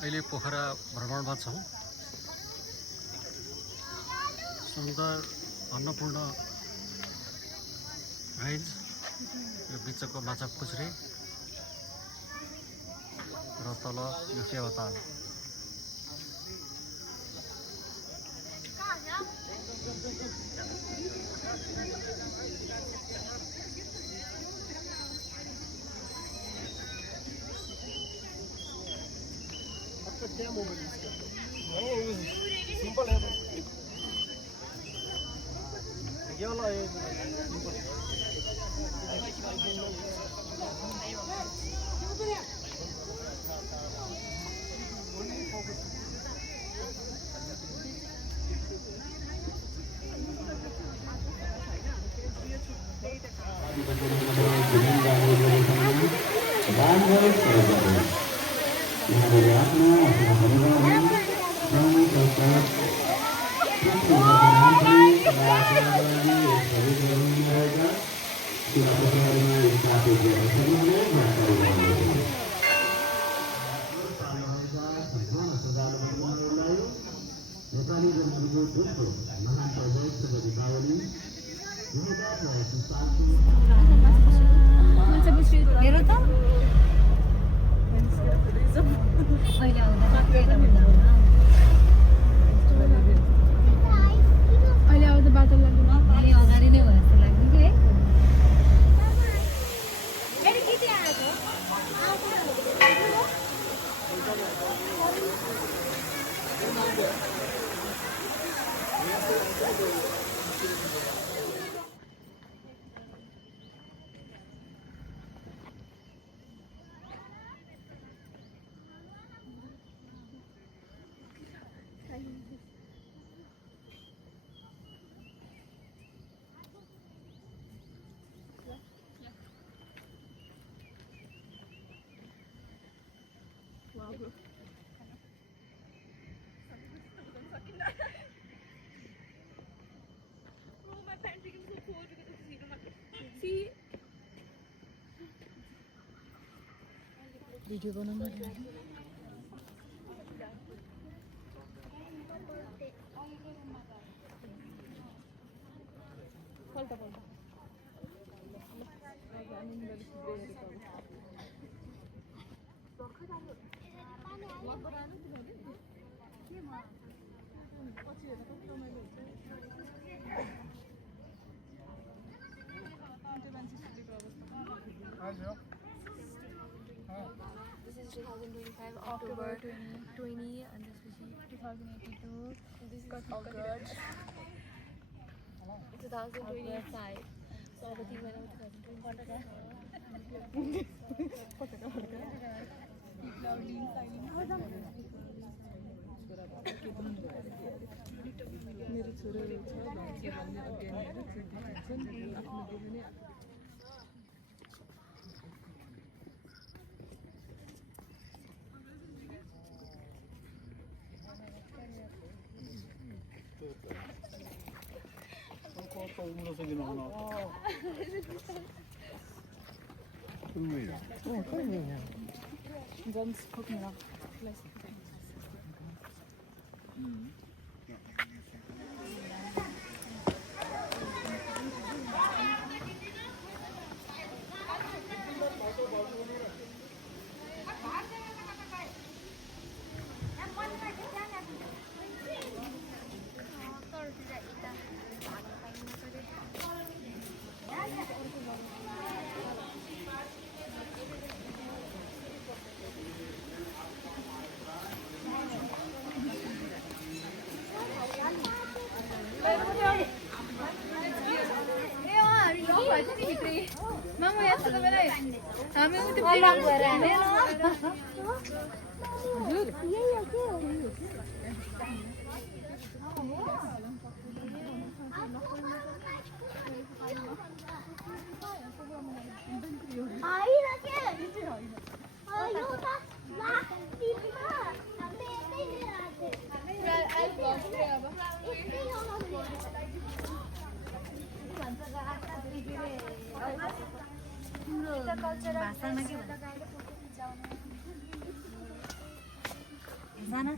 अहिले पोखरा भ्रमणमा छौँ। सुन्दर अन्नपूर्ण रेन्ज, यो बिचको माछा पुछ्रे र तल यो फेवाताल। भिडियो बनाउनु This is 2025 October 2020 and this is 2082. This is August 2025. So the thing when I was 2020. Sonst gucken wir noch. Vielleicht. भाषामा के भन्छ जाना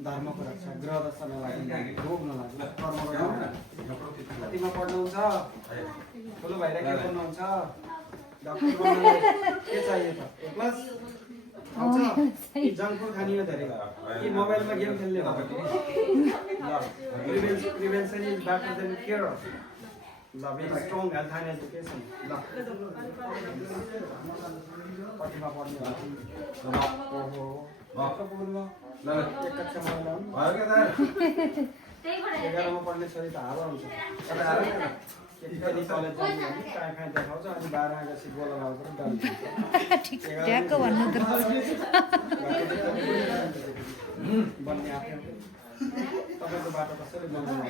धर्मको रक्षा ग्रह दशा नलाग्ने रोग नलाग्ने कर्मको कतिमा पढ्नुहुन्छ ठुलो भाइले के पढ्नुहुन्छ डाक्टर बन्नलाई के चाहियो त ए क्लास आउँछ कि जङ्क फुड खाने हो धेरै कि मोबाइलमा गेम खेल्ने हो prevention is better than care ल very strong health and education ल कतिमा पढ्ने हो एक कक्षामा एघारमा पढ्ने छोरी त हावा हुन्छ कलेज जाने कहाँ कहाँ देखाउँछ अनि 12 आएपछि बोला लाउँछ ठ्याक्क भन्नु त बन्ने आफ्नो तपाईँको बाटो कसरी बनाउनु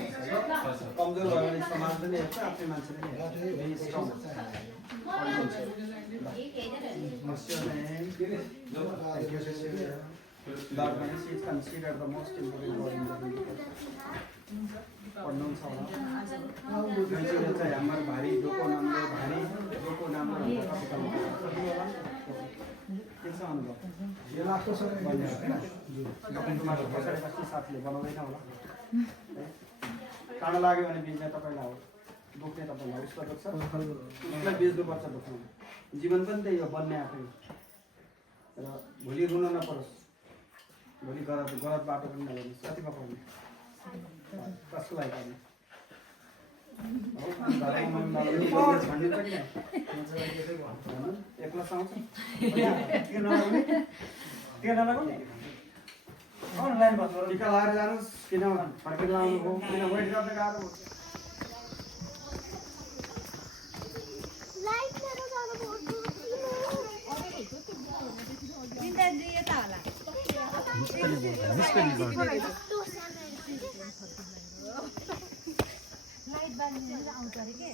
कमजोर भयो भने समाज पनि हेर्छ आफ्नै मान्छे पनि हेर्छ very strong Blood is considered the most important body in the body. पढ्नुहुन्छ होला मान्छेले चाहिँ हाम्रो भारी डोको नामले के छ अनुभव यो लाग्छ सर डकुमेन्टमा बसेपछि साथीले बनाउँदैन होला काँडा लाग्यो भने बिज्ने तपाईँलाई हो बोक्ने तपाईँलाई उसको दुख्छ उसलाई बेच्नुपर्छ दुख्नु जीवन पनि त्यही हो बन्ने आफै र भोलि रुन नपरोस् भोलि गलत बाटो पनि नगर्नुहोस् कतिमा पढ्ने कसको लागि पढ्ने एक्लो आउँछ अनलाइन टिका लगाएर जानुहोस् किन फर्केर लाउनु हो किन वेट गर्न गाह्रो हो लाइट बाल्ने आउँछ अरे के